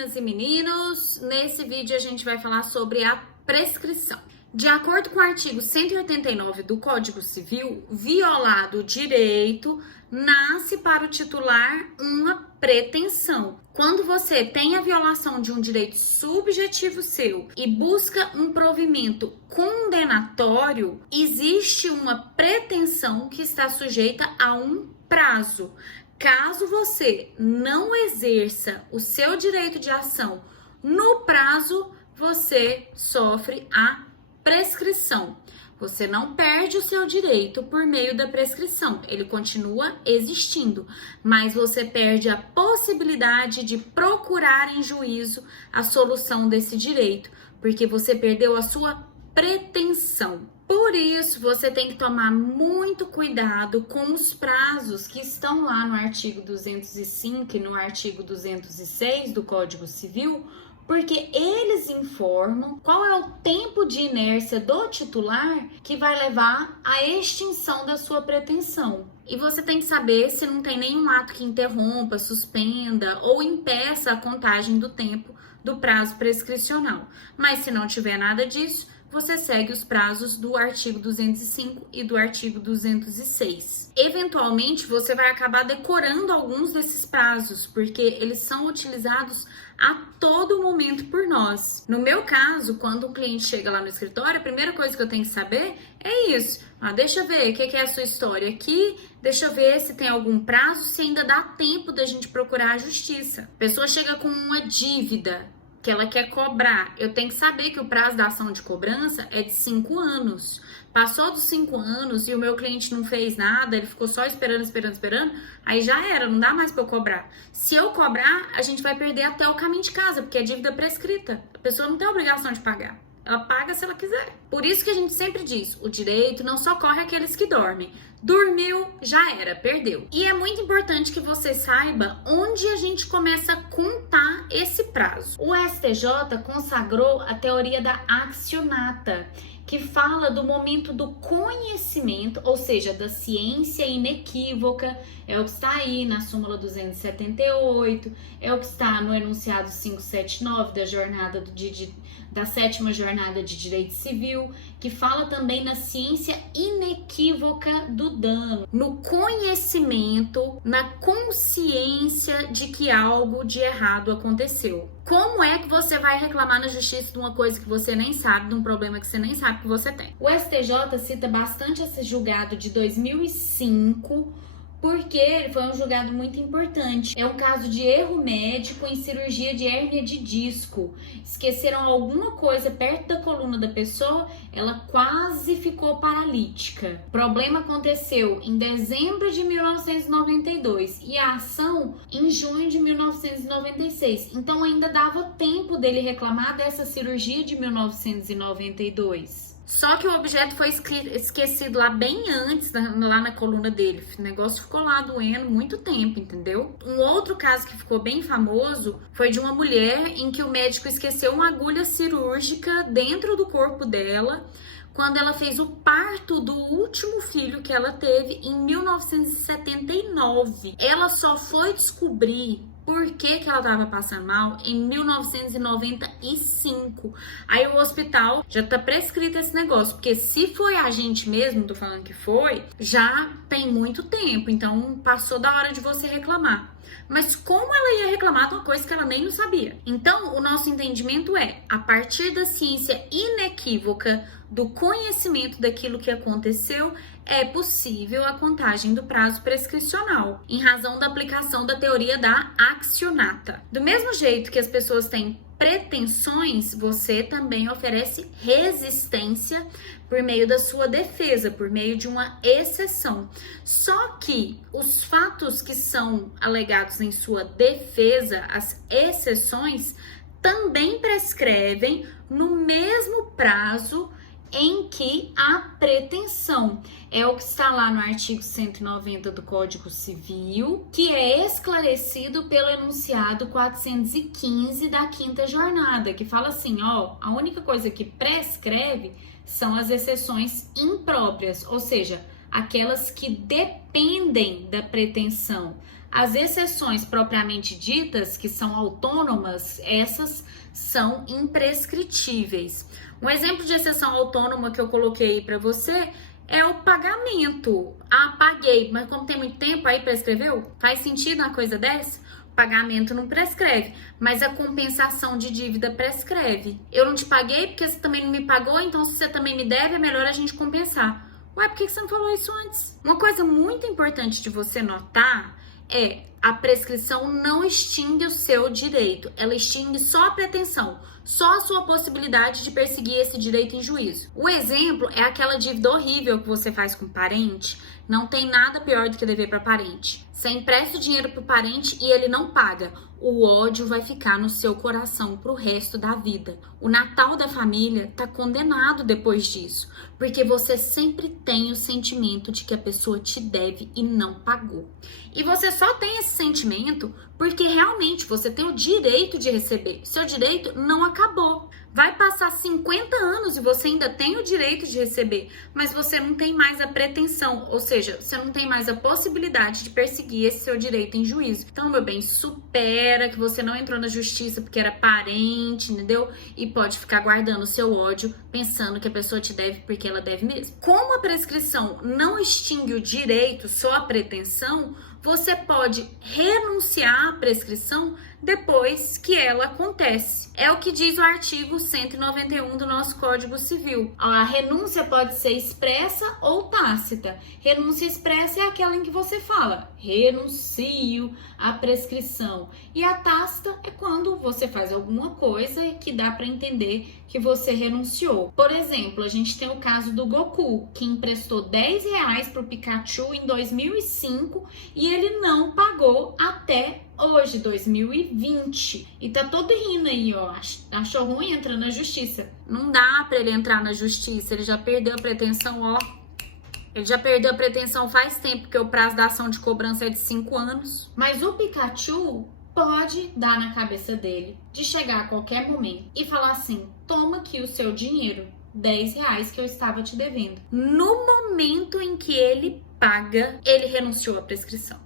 meninas e meninos! Nesse vídeo a gente vai falar sobre a prescrição. De acordo com o artigo 189 do Código Civil, violado o direito, nasce para o titular uma pretensão. Quando você tem a violação de um direito subjetivo seu e busca um provimento condenatório, existe uma pretensão que está sujeita a um prazo. Caso você não exerça o seu direito de ação no prazo, você sofre a prescrição. Você não perde o seu direito por meio da prescrição, ele continua existindo, mas você perde a possibilidade de procurar em juízo a solução desse direito, porque você perdeu a sua pretensão. Por isso, você tem que tomar muito cuidado com os prazos que estão lá no artigo 205 e no artigo 206 do Código Civil, porque eles informam qual é o tempo de inércia do titular que vai levar à extinção da sua pretensão. E você tem que saber se não tem nenhum ato que interrompa, suspenda ou impeça a contagem do tempo do prazo prescricional. Mas se não tiver nada disso, você segue os prazos do artigo 205 e do artigo 206. Eventualmente, você vai acabar decorando alguns desses prazos, porque eles são utilizados a todo momento por nós. No meu caso, quando um cliente chega lá no escritório, a primeira coisa que eu tenho que saber é isso. Deixa eu ver o que é a sua história aqui, deixa eu ver se tem algum prazo, se ainda dá tempo da gente procurar a justiça. A pessoa chega com uma dívida que ela quer cobrar, eu tenho que saber que o prazo da ação de cobrança é de 5 anos. Passou dos 5 anos e o meu cliente não fez nada, ele ficou só esperando, aí já era, não dá mais para eu cobrar. Se eu cobrar, a gente vai perder até o caminho de casa, porque é dívida prescrita. A pessoa não tem obrigação de pagar. Ela paga se ela quiser. Por isso que a gente sempre diz, o direito não socorre aqueles que dormem. Dormiu, já era, perdeu. E é muito importante que você saiba onde a gente começa a contar esse prazo. O STJ consagrou a teoria da accionata, que fala do momento do conhecimento, ou seja, da ciência inequívoca, é o que está aí na súmula 278, é o que está no enunciado 579 da sétima jornada de direito civil, que fala também na ciência inequívoca do dano, no conhecimento, na consciência de que algo de errado aconteceu. Como é que você vai reclamar na justiça de uma coisa que você nem sabe, de um problema que você nem sabe que você tem? O STJ cita bastante esse julgado de 2005, porque foi um julgado muito importante. É um caso de erro médico em cirurgia de hérnia de disco. Esqueceram alguma coisa perto da coluna da pessoa, ela quase ficou paralítica. O problema aconteceu em dezembro de 1992 e a ação em junho de 1996. Então ainda dava tempo dele reclamar dessa cirurgia de 1992. Só que o objeto foi esquecido lá bem antes, lá na coluna dele. O negócio ficou lá doendo muito tempo, entendeu? Um outro caso que ficou bem famoso foi de uma mulher em que o médico esqueceu uma agulha cirúrgica dentro do corpo dela quando ela fez o parto do último filho que ela teve em 1979. Ela só foi descobrir por que ela estava passando mal em 1995. Aí o hospital já tá prescrito esse negócio, porque se foi a gente mesmo, tô falando que foi, já tem muito tempo, então passou da hora de você reclamar. Mas como ela ia reclamar de uma coisa que ela nem não sabia? Então, o nosso entendimento é, a partir da ciência inequívoca, do conhecimento daquilo que aconteceu, é possível a contagem do prazo prescricional, em razão da aplicação da teoria da accionata. Do mesmo jeito que as pessoas têm pretensões, você também oferece resistência por meio da sua defesa, por meio de uma exceção. Só que os fatos que são alegados em sua defesa, as exceções, também prescrevem no mesmo prazo em que a pretensão. É o que está lá no artigo 190 do Código Civil, que é esclarecido pelo enunciado 415 da quinta jornada, que fala assim, a única coisa que prescreve são as exceções impróprias, ou seja, aquelas que dependem da pretensão. As exceções propriamente ditas, que são autônomas, essas são imprescritíveis. Um exemplo de exceção autônoma que eu coloquei para você é o pagamento. Ah, paguei, mas como tem muito tempo, aí prescreveu? Faz sentido uma coisa dessa? O pagamento não prescreve, mas a compensação de dívida prescreve. Eu não te paguei porque você também não me pagou, então se você também me deve, é melhor a gente compensar. Ué, por que você não falou isso antes? Uma coisa muito importante de você notar é a prescrição não extingue o seu direito, ela extingue só a pretensão, só a sua possibilidade de perseguir esse direito em juízo. O exemplo é aquela dívida horrível que você faz com parente. Não tem nada pior do que dever para parente. Você empresta o dinheiro para o parente e ele não paga. O ódio vai ficar no seu coração pro resto da vida. O Natal da família tá condenado depois disso, porque você sempre tem o sentimento de que a pessoa te deve e não pagou. E você só tem esse sentimento porque realmente você tem o direito de receber. Seu direito não acabou. Vai passar 50 anos e você ainda tem o direito de receber, mas você não tem mais a pretensão, ou seja, você não tem mais a possibilidade de perseguir esse seu direito em juízo. Então, meu bem, supera que você não entrou na justiça porque era parente, entendeu? E pode ficar guardando o seu ódio, pensando que a pessoa te deve porque ela deve mesmo. Como a prescrição não extingue o direito, só a pretensão, você pode renunciar à prescrição depois que ela acontece. É o que diz o artigo 191 do nosso Código Civil. A renúncia pode ser expressa ou tácita. Renúncia expressa é aquela em que você fala, renuncio à prescrição. E a tácita é quando você faz alguma coisa que dá para entender que você renunciou. Por exemplo, a gente tem o caso do Goku, que emprestou R$10 para o Pikachu em 2005 e ele não pagou até hoje, 2020. E tá todo rindo aí, ó. Achou ruim entrar na justiça. Não dá pra ele entrar na justiça. Ele já perdeu a pretensão, ó. Ele já perdeu a pretensão faz tempo, porque o prazo da ação de cobrança é de 5 anos. Mas o Pikachu pode dar na cabeça dele de chegar a qualquer momento e falar assim: toma aqui o seu dinheiro, R$10 que eu estava te devendo. No momento em que ele paga, ele renunciou à prescrição.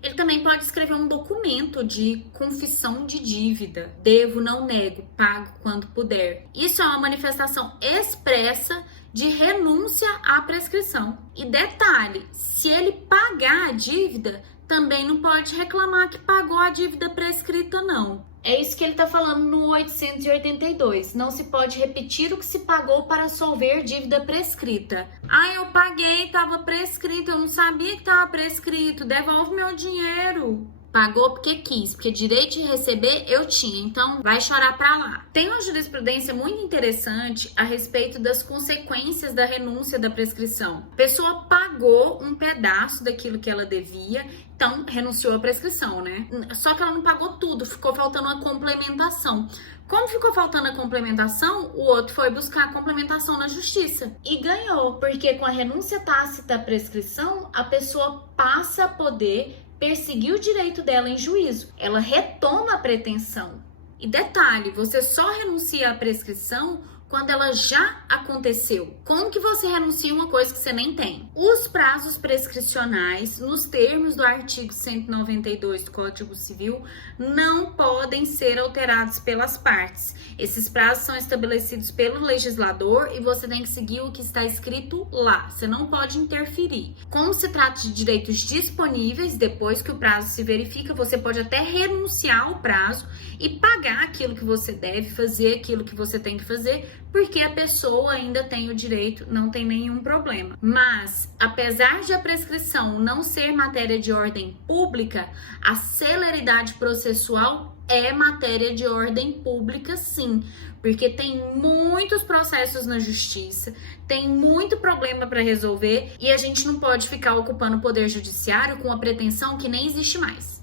Ele também pode escrever um documento de confissão de dívida. Devo, não nego, pago quando puder. Isso é uma manifestação expressa de renúncia à prescrição. E detalhe, se ele pagar a dívida, também não pode reclamar que pagou a dívida prescrita, não. É isso que ele está falando no 882. Não se pode repetir o que se pagou para solver dívida prescrita. Ah, eu paguei, estava prescrito, eu não sabia que estava prescrito, devolve meu dinheiro. Pagou porque quis, porque direito de receber eu tinha, então vai chorar pra lá. Tem uma jurisprudência muito interessante a respeito das consequências da renúncia da prescrição. A pessoa pagou um pedaço daquilo que ela devia, então renunciou à prescrição, né? Só que ela não pagou tudo, ficou faltando uma complementação. Como ficou faltando a complementação, o outro foi buscar a complementação na justiça e ganhou, porque com a renúncia tácita à prescrição, a pessoa passa a poder perseguir o direito dela em juízo. Ela retoma a pretensão. E detalhe, você só renuncia à prescrição quando ela já aconteceu. Como que você renuncia uma coisa que você nem tem? Os prazos prescricionais, nos termos do artigo 192 do Código Civil, não podem ser alterados pelas partes. Esses prazos são estabelecidos pelo legislador e você tem que seguir o que está escrito lá. Você não pode interferir. Como se trata de direitos disponíveis, depois que o prazo se verifica, você pode até renunciar ao prazo e pagar aquilo que você deve, fazer aquilo que você tem que fazer, porque a pessoa ainda tem o direito, não tem nenhum problema. Mas, apesar de a prescrição não ser matéria de ordem pública, a celeridade processual é matéria de ordem pública, sim, porque tem muitos processos na justiça, tem muito problema para resolver e a gente não pode ficar ocupando o poder judiciário com a pretensão que nem existe mais.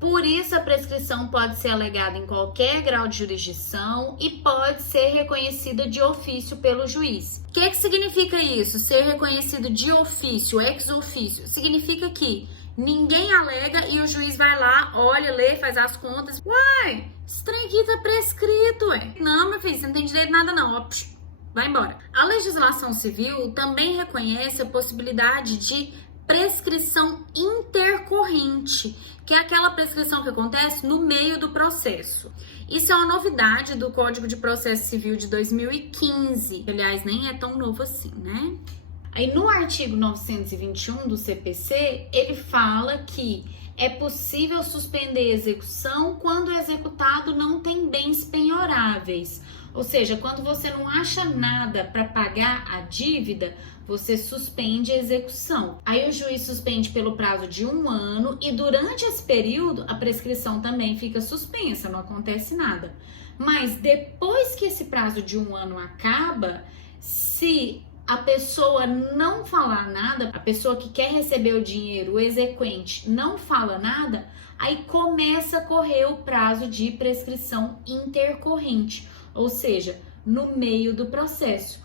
Por isso, a prescrição pode ser alegada em qualquer grau de jurisdição e pode ser reconhecida de ofício pelo juiz. O que significa isso? Ser reconhecido de ofício, ex ofício, significa que ninguém alega e o juiz vai lá, olha, lê, faz as contas. Uai, esse trem aqui tá prescrito, ué. Não, meu filho, você não tem direito a nada não, ó, vai embora. A legislação civil também reconhece a possibilidade de prescrição intercorrente, que é aquela prescrição que acontece no meio do processo. Isso é uma novidade do Código de Processo Civil de 2015. Aliás, nem é tão novo assim, né? Aí no artigo 921 do CPC, ele fala que é possível suspender a execução quando o executado não tem bens penhoráveis. Ou seja, quando você não acha nada para pagar a dívida, você suspende a execução. Aí o juiz suspende pelo prazo de 1 ano e durante esse período a prescrição também fica suspensa, não acontece nada. Mas depois que esse prazo de 1 ano acaba, se a pessoa não falar nada, a pessoa que quer receber o dinheiro, o exequente, não fala nada, aí começa a correr o prazo de prescrição intercorrente, ou seja, no meio do processo.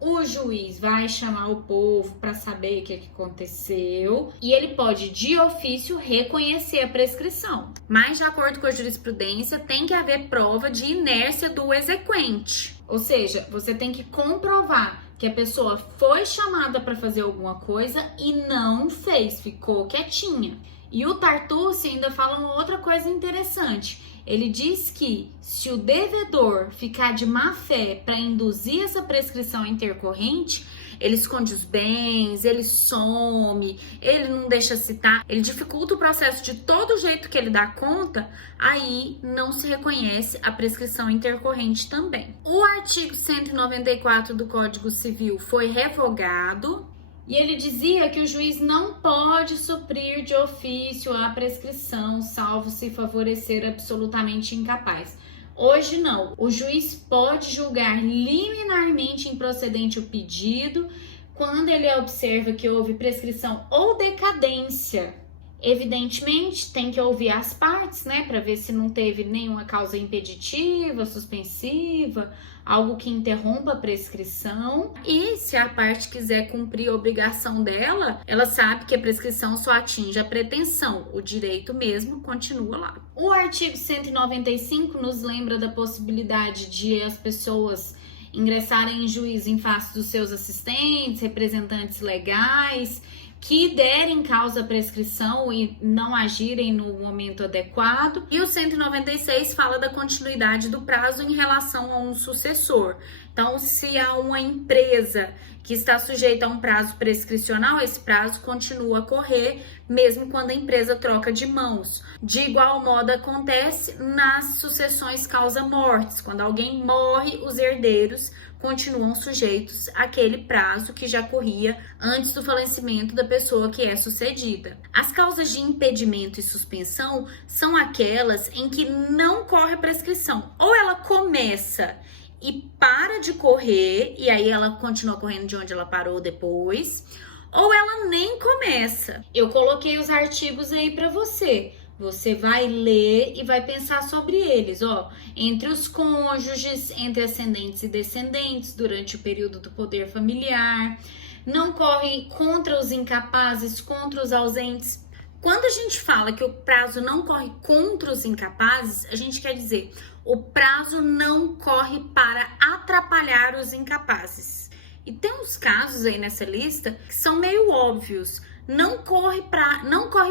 O juiz vai chamar o povo para saber o que aconteceu e ele pode, de ofício, reconhecer a prescrição. Mas, de acordo com a jurisprudência, tem que haver prova de inércia do exequente. Ou seja, você tem que comprovar que a pessoa foi chamada para fazer alguma coisa e não fez, ficou quietinha. E o Tartucci ainda fala uma outra coisa interessante. Ele diz que se o devedor ficar de má fé para induzir essa prescrição intercorrente, ele esconde os bens, ele some, ele não deixa citar, ele dificulta o processo de todo jeito que ele dá conta, aí não se reconhece a prescrição intercorrente também. O artigo 194 do Código Civil foi revogado e ele dizia que o juiz não pode suprir de ofício a prescrição, salvo se favorecer absolutamente incapaz. Hoje não, o juiz pode julgar liminarmente improcedente o pedido quando ele observa que houve prescrição ou decadência. Evidentemente, tem que ouvir as partes, né, para ver se não teve nenhuma causa impeditiva, suspensiva, algo que interrompa a prescrição. E se a parte quiser cumprir a obrigação dela, ela sabe que a prescrição só atinge a pretensão, o direito mesmo continua lá. O artigo 195 nos lembra da possibilidade de as pessoas ingressarem em juízo em face dos seus assistentes, representantes legais, que derem causa à prescrição e não agirem no momento adequado. E o 196 fala da continuidade do prazo em relação a um sucessor. Então, se há uma empresa que está sujeita a um prazo prescricional, esse prazo continua a correr, mesmo quando a empresa troca de mãos. De igual modo acontece nas sucessões causa-mortes. Quando alguém morre, os herdeiros continuam sujeitos àquele prazo que já corria antes do falecimento da pessoa que é sucedida. As causas de impedimento e suspensão são aquelas em que não corre a prescrição. Ou ela começa e para de correr, e aí ela continua correndo de onde ela parou depois, ou ela nem começa. Eu coloquei os artigos aí para você. Você vai ler e vai pensar sobre eles, ó. Entre os cônjuges, entre ascendentes e descendentes, durante o período do poder familiar. Não corre contra os incapazes, contra os ausentes. Quando a gente fala que o prazo não corre contra os incapazes, a gente quer dizer o prazo não corre para atrapalhar os incapazes. E tem uns casos aí nessa lista que são meio óbvios. Não corre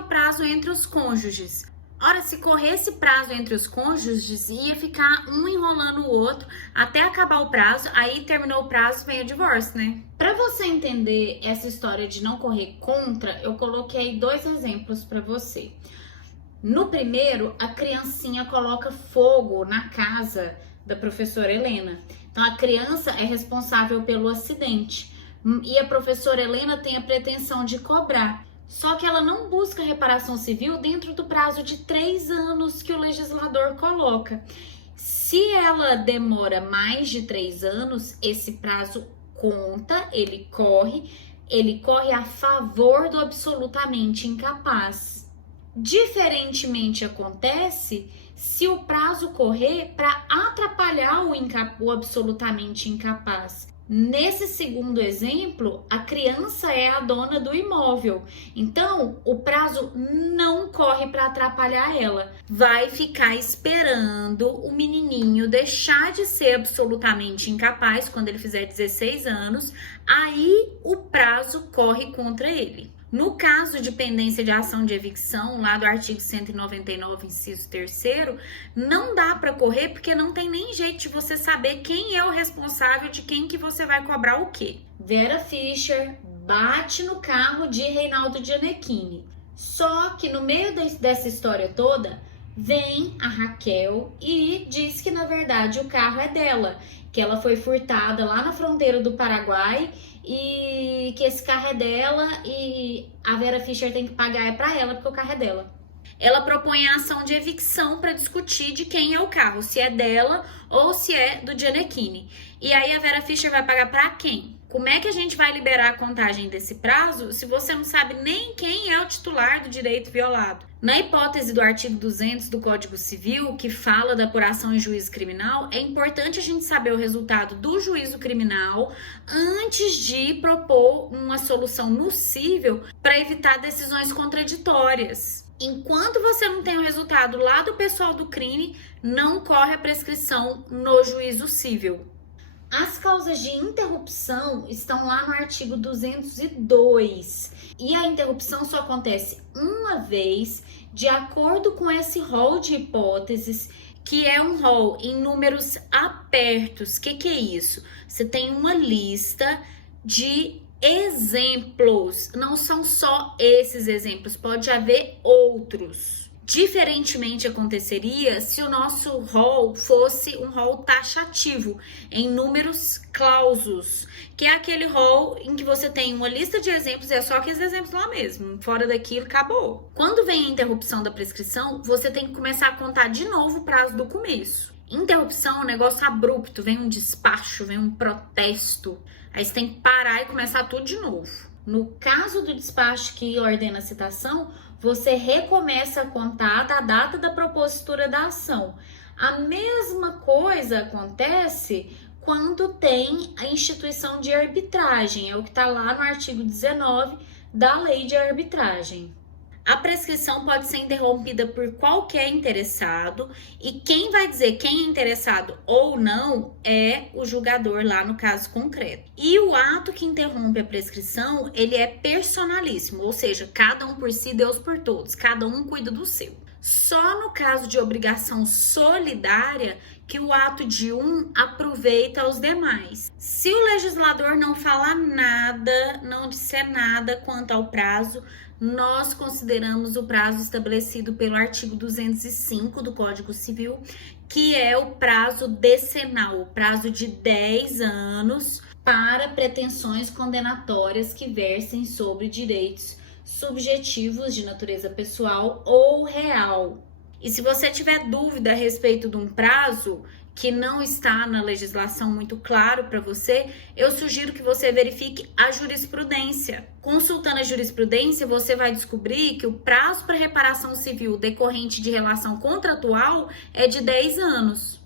prazo entre os cônjuges. Ora, se corresse prazo entre os cônjuges, ia ficar um enrolando o outro até acabar o prazo, aí terminou o prazo, vem o divórcio, né? Para você entender essa história de não correr contra, eu coloquei 2 exemplos para você. No primeiro, a criancinha coloca fogo na casa da professora Helena. Então, a criança é responsável pelo acidente. E a professora Helena tem a pretensão de cobrar. Só que ela não busca reparação civil dentro do prazo de 3 anos que o legislador coloca. Se ela demora mais de 3 anos, esse prazo conta, ele corre a favor do absolutamente incapaz. Diferentemente acontece se o prazo correr para atrapalhar o absolutamente incapaz. Nesse segundo exemplo, a criança é a dona do imóvel, então o prazo não corre para atrapalhar ela. Vai ficar esperando o menininho deixar de ser absolutamente incapaz quando ele fizer 16 anos, aí o prazo corre contra ele. No caso de pendência de ação de evicção, lá do artigo 199, inciso 3º, não dá para correr porque não tem nem jeito de você saber quem é o responsável de quem que você vai cobrar o quê. Vera Fischer bate no carro de Reinaldo Gianecchini. Só que no meio dessa história toda, vem a Raquel e diz que na verdade o carro é dela, que ela foi furtada lá na fronteira do Paraguai e que esse carro é dela e a Vera Fischer tem que pagar para ela porque o carro é dela. Ela propõe a ação de evicção para discutir de quem é o carro, se é dela ou se é do Gianecchini. E aí a Vera Fischer vai pagar para quem? Como é que a gente vai liberar a contagem desse prazo se você não sabe nem quem é o titular do direito violado? Na hipótese do artigo 200 do Código Civil, que fala da apuração em juízo criminal, é importante a gente saber o resultado do juízo criminal antes de propor uma solução possível para evitar decisões contraditórias. Enquanto você não tem o resultado lá do pessoal do crime, não corre a prescrição no juízo civil. As causas de interrupção estão lá no artigo 202 e a interrupção só acontece uma vez de acordo com esse rol de hipóteses, que é um rol em números apertos. O que é isso? Você tem uma lista de exemplos, não são só esses exemplos, pode haver outros. Diferentemente aconteceria se o nosso rol fosse um rol taxativo, em números clausos, que é aquele rol em que você tem uma lista de exemplos e é só aqueles exemplos lá mesmo, fora daquilo, acabou. Quando vem a interrupção da prescrição, você tem que começar a contar de novo o prazo do começo. Interrupção é um negócio abrupto, vem um despacho, vem um protesto, aí você tem que parar e começar tudo de novo. No caso do despacho que ordena a citação, você recomeça a contar da data da propositura da ação. A mesma coisa acontece quando tem a instituição de arbitragem, é o que está lá no artigo 19 da lei de arbitragem. A prescrição pode ser interrompida por qualquer interessado e quem vai dizer quem é interessado ou não é o julgador lá no caso concreto. E o ato que interrompe a prescrição, ele é personalíssimo, ou seja, cada um por si, Deus por todos, cada um cuida do seu. Só no caso de obrigação solidária que o ato de um aproveita aos demais. Se o legislador não falar nada, não disser nada quanto ao prazo, nós consideramos o prazo estabelecido pelo artigo 205 do Código Civil, que é o prazo decenal, o prazo de 10 anos para pretensões condenatórias que versem sobre direitos subjetivos de natureza pessoal ou real. E se você tiver dúvida a respeito de um prazo que não está na legislação muito claro para você, eu sugiro que você verifique a jurisprudência. Consultando a jurisprudência, você vai descobrir que o prazo para reparação civil decorrente de relação contratual é de 10 anos.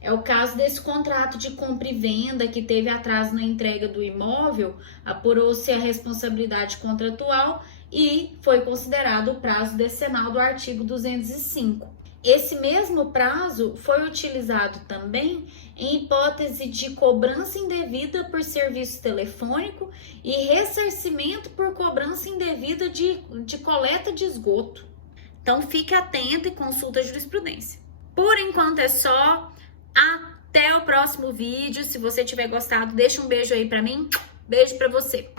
É o caso desse contrato de compra e venda que teve atraso na entrega do imóvel, apurou-se a responsabilidade contratual e foi considerado o prazo decenal do artigo 205. Esse mesmo prazo foi utilizado também em hipótese de cobrança indevida por serviço telefônico e ressarcimento por cobrança indevida de coleta de esgoto. Então fique atento e consulta a jurisprudência. Por enquanto é só. Até o próximo vídeo. Se você tiver gostado, deixa um beijo aí pra mim. Beijo pra você.